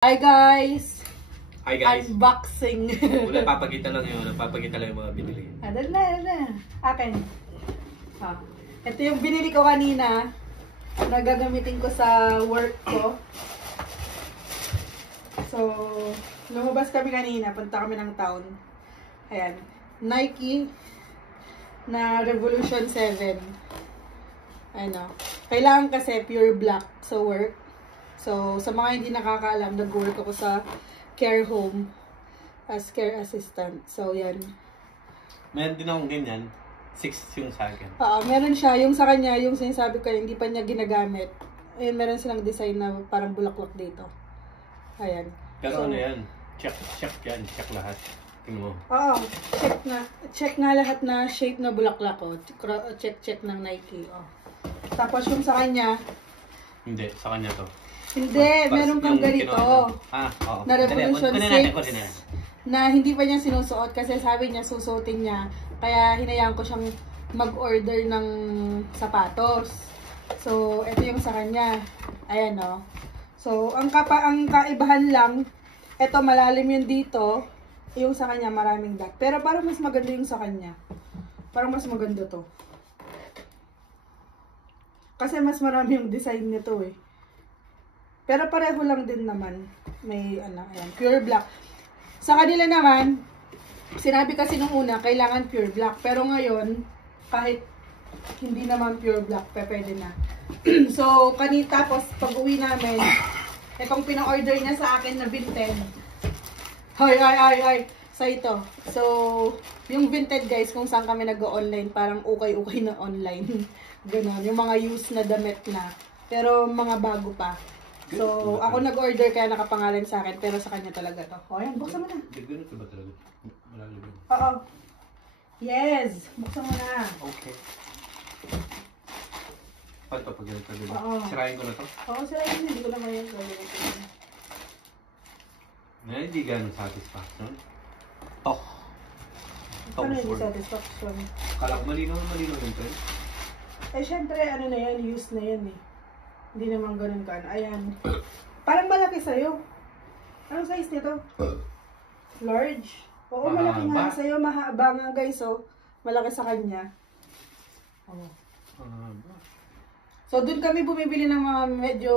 Hi guys! Hi guys! Unboxing! Wala, papagita lang yun. Papagita lang yung mga binili. Ano na. Akin. Ito yung binili ko kanina na gagamitin ko sa work ko. So, lumabas kami kanina. Punta kami ng town. Ayan. Nike na Revolution 7. Ano. Kailangan kasi pure black sa work. So, sa mga hindi nakakaalam, nag-work ako sa care home as care assistant. So, yan. Meron din akong ganyan. 6 yung sa akin. Meron siya. Yung sa kanya, yung sinasabi ko, hindi pa niya ginagamit. Ayun, meron silang design na parang bulaklak dito. Ayan. Pero so, ano yan? Check yan. Check lahat. Tingnan mo. Oo. Check nga lahat na shape na bulaklak ko. Check ng Nike. Tapos yung sa kanya. Hindi, sa kanya to. Hindi, meron kang ganito. Oo. Na Revolution 6 na hindi pa niya sinusuot kasi sabi niya susuotin niya. Kaya hinayaan ko siyang mag-order ng sapatos. So, ito yung sa kanya. Ayan o. So, ang kaibahan lang, ito malalim yung dito. Yung sa kanya maraming dot. Pero parang mas maganda yung sa kanya. Parang mas maganda to. Kasi mas marami yung design nito eh. Pero pareho lang din naman. May ayan, pure black. Sa kanila naman, sinabi kasi nung una, kailangan pure black. Pero ngayon, kahit hindi naman pure black, pwede na. So, tapos pag uwi namin, itong pina-order niya sa akin na Vinted. Ay, sa ito. So, yung Vinted guys, kung saan kami nag-online, parang ukay-ukay na online. Ganon. Yung mga used na damit na. Pero mga bago pa. So, ako nag-order kaya nakapangalan sa akin, pero sa kanya talaga to. O, ayan, buksan mo na. Ganito ba talaga? Malalim. Oo. Yes, buksan mo na. Okay. Paano pag ganito, diba? Oo. Sirahin ko na to? Oo, sirahin ko. Hindi ko naman yan gagawin. Hindi ganun satisfaction. Tok. Paano hindi satisfaction? Kala ko malinaw yung trend. Eh, syempre, ano na yan, used na yan eh. Hindi naman ganun ka. Ayan. Parang malaki sa'yo. Anong size nito? Large. Oo, malaki nga sa'yo. Mahaba nga guys, oh. Malaki sa kanya. So, dun kami bumibili ng mga medyo,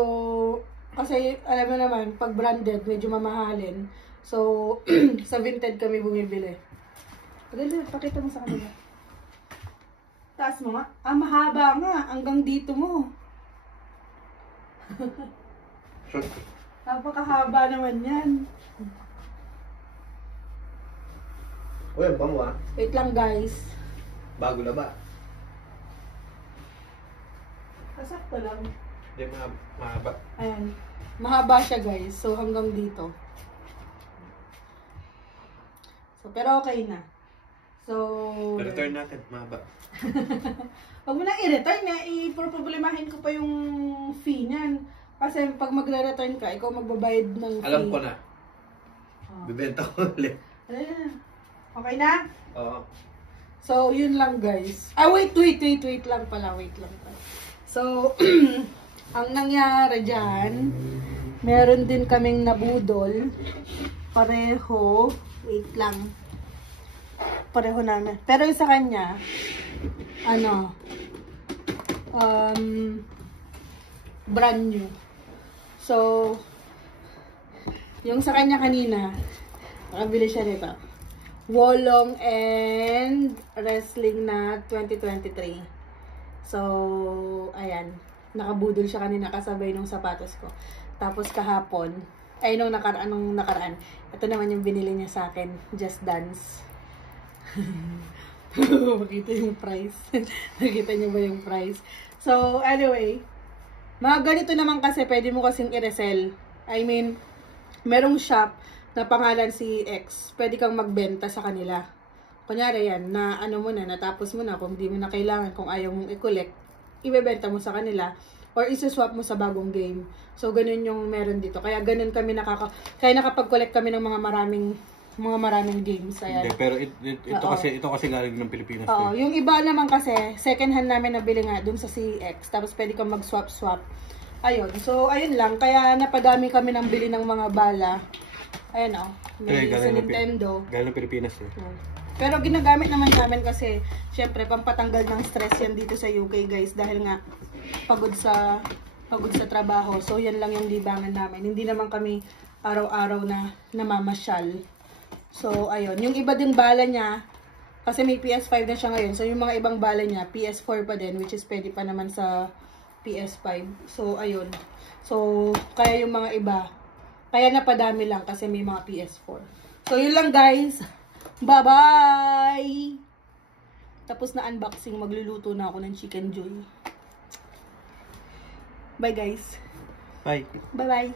kasi alam mo naman, pag branded, medyo mamahalin. So, sa Vinted kami bumibili. Paganda, pakita mo sa kanila. Taas mo nga. Mahaba nga. Hanggang dito mo. Napakahaba naman yan. Uy, ang bango ah. Wait lang guys. Bago na ba? Kasakto lang. Hindi, mahaba. Ayan. Mahaba siya guys. So hanggang dito. So pero okay na. So return natin, mahaba. Huwag mo na i-return na, iproproblemahin ko pa yung fee niyan. Kasi pag magre-return ka, ikaw magbabayad ng fee. Alam ko na. Bibenta ko ulit. Okay na? Oo. So, yun lang guys. Wait lang pala. So, ang nangyari dyan, meron din kaming nabudol. Pareho. Wait lang. Pareho namin. Pero yung sa kanya, brand new. So, yung sa kanya kanina, nakabili siya nito. Wolong and Wrestling na 2023. So, ayan. Nakabudol siya kanina kasabay nung sapatos ko. Tapos kahapon, nung nakaraan, ito naman yung binili niya sa akin, Just Dance. Makita yung price. Nakita niyo ba yung price? So, anyway, mga ganito naman kasi, pwede mo kasing i-resell. I mean, merong shop na pangalan si X. Pwede kang magbenta sa kanila. Kunyari yan, na natapos mo na, kung di mo na kailangan, kung ayaw mong i-collect, ibebenta mo sa kanila, or isa-swap mo sa bagong game. So, ganun yung meron dito. Kaya ganun kami kaya nakapag-collect kami ng mga maraming games. Ayan. Hindi, pero ito kasi galing ng Pilipinas. Oo, yung iba naman kasi, second hand namin nabili nga dun sa CX. Tapos pwede kang mag-swap-swap. ayun. So, ayun lang. Kaya napadami kami ng bili ng mga bala. Ayun o. May sa Nintendo. Galing Pilipinas eh. Pero ginagamit naman namin kasi, syempre, pampatanggal ng stress yan dito sa UK, guys. Dahil nga, pagod sa trabaho. So, yan lang yung libangan namin. Hindi naman kami araw-araw na namamasyal. So, ayun. Yung iba din bala niya, kasi may PS5 na siya ngayon. So, yung mga ibang bala niya, PS4 pa din, which is pwede pa naman sa PS5. So, ayun. So, kaya yung mga iba, kaya napadami lang kasi may mga PS4. So, yun lang guys. Bye-bye! Tapos na unboxing, magluluto na ako ng Chicken Joy. Bye guys. Bye. Bye-bye.